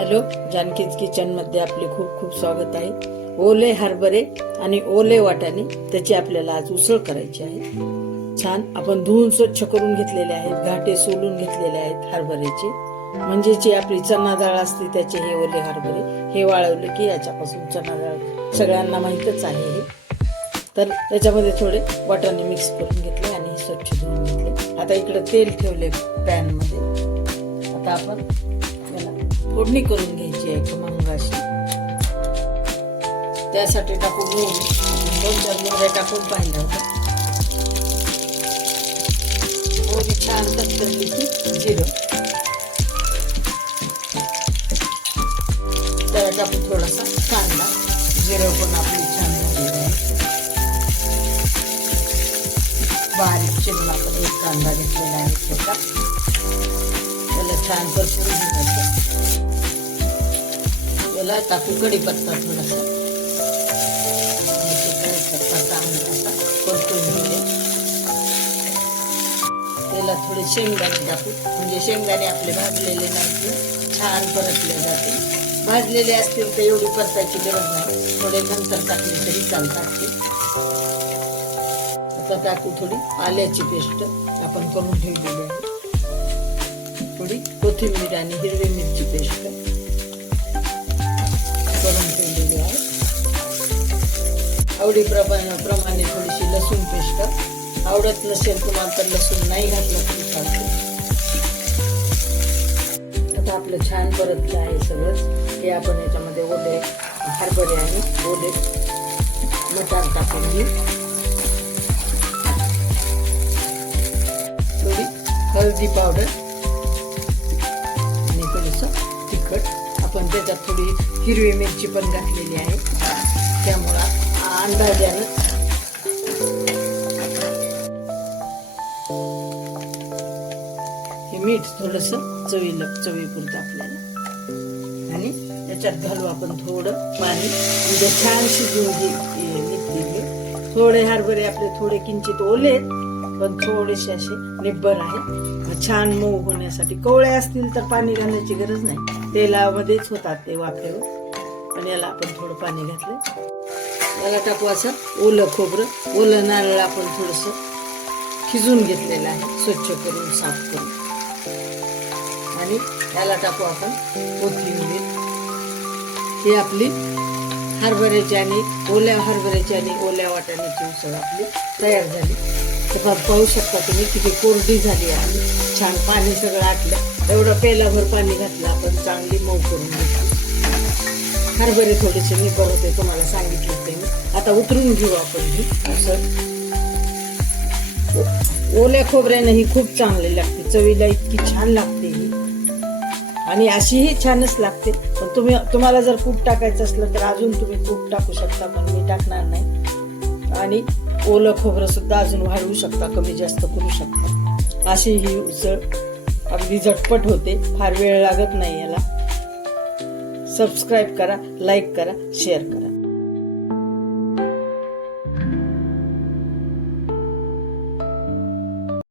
Hello, जानकीज kitchen मध्ये आपले खूप खूप स्वागत आहे. ओले हरभरे आणि ओले वाटाणे त्याची आपल्याला आज उसळ करायची आहे. छान आपण धुवून स्वच्छ करून घेतलेले आहेत, घाटे सोलून घेतलेले आहेत हरभऱ्याचे. म्हणजे जी आपली चना डाळ असते त्याचे हे ओले हरभरे. हे वाळवलं की याच्यापासून चना डाळ सगळ्यांना माहीतच आहे हे. तर त्याच्यामध्ये थोडे वाटाणे मिक्स करून घेतले आणि स्वच्छ धुवून घेतले. आता इकडे तेल ठेवले पॅन मध्ये. आता आपण फोडणी करून घ्यायची आहे खमंग अशी. त्यासाठी टाकून घेऊन 2-4 मोहऱ्या टाकून पाहिलं होतं. थोडी छान तडतडली की जिरं, त्याला टाकून थोडासा कांदा. जिरं पण आपली छान झालेली आहे. बारीक चिरून आपण एक कांदा घेतलेला आहे छोटा. त्याला छान परतून घ्यायचं. त्याला टाकू कढीपत्ता थोडासा. कढीपत्ता चांगला परतून घेते. त्याला थोडे शेंगदाणे टाकू, म्हणजे शेंगदाणे आपले भाजलेले नाही, छान परतले जाते. भाजलेले असतील तर एवढी परतायची गरज नाही, थोडे नंतर टाकले तरी चालतात. आता टाकू थोडी आल्याची पेस्ट आपण करून ठेवलेली आहे. थोडी कोथिंबीर आणि हिरवी मिरची पेस्ट करून ठेवलेली आहे. आवडीप्रमाणे थोडीशी लसूण पेस्ट. आवडत नसेल तुम्हाला तर लसूण नाही घातलं तरी चालते. आता आपलं छान परतलं आहे सगळंच. हे आपण याच्यामध्ये ओले हरभरे आणि ओले मटार टाकून घेऊ. थोडी हळदी पावडर आणि थोडंसं तिखट. आपण त्याच्यात थोडी हिरवी मिरची पण घातलेली आहे, त्यामुळं अंदाजानं हे मीठ थोडंसं चवीपुरतं आपल्याला. आणि त्याच्यात घालू आपण थोडं पाणी, म्हणजे छान शिजून घेतलेले. थोडे हरभरे आपले थोडे किंचित ओले पण थोडेसे असे निब्बर आहे. छान मऊ होण्यासाठी कवळे असतील तर पाणी घालण्याची गरज नाही, तेलामध्येच होतात ते वाफेवर. आणि याला आपण थोडं पाणी घातलं. याला टाकू असं ओलं खोबरं, ओलं नारळ आपण थोडंसं खिजून घेतलेलं आहे, स्वच्छ करून साफ करून. आणि याला टाकू आपण कोथिंबीर. ही आपली हरभऱ्याची आणि ओल्या हरभऱ्याची आणि ओल्या वाटाण्याची उसळ आपली तयार झाली. तर पाहू शकता तुम्ही किती कोरडी झाली आहे. छान पाणी सगळं आटलं. एवढं पेलाभर पाणी घातलं आपण, चांगली मऊ करून घेतली. हरभरे थोडेसे निब्बर होते, तुम्हाला सांगितलं ते मी. आता उतरून घेऊ आपण ही उसळ. ओल्या खोबऱ्याने ही खूप चांगली लागते, चवीला इतकी छान लागते ही. आणि अशीही छानच लागते. पण तुम्हाला जर कूट टाकायचं असलं तर अजून तुम्ही कूट टाकू शकता, पण मी टाकणार नाही. आणि ओलं खोबरं सुद्धा अजून वाढवू शकता, कमी जास्त करू शकता. अशी ही उसळ अगदी झटपट होते, फार वेळ लागत नाही याला. सबस्क्राईब करा, लाईक करा, शेअर करा.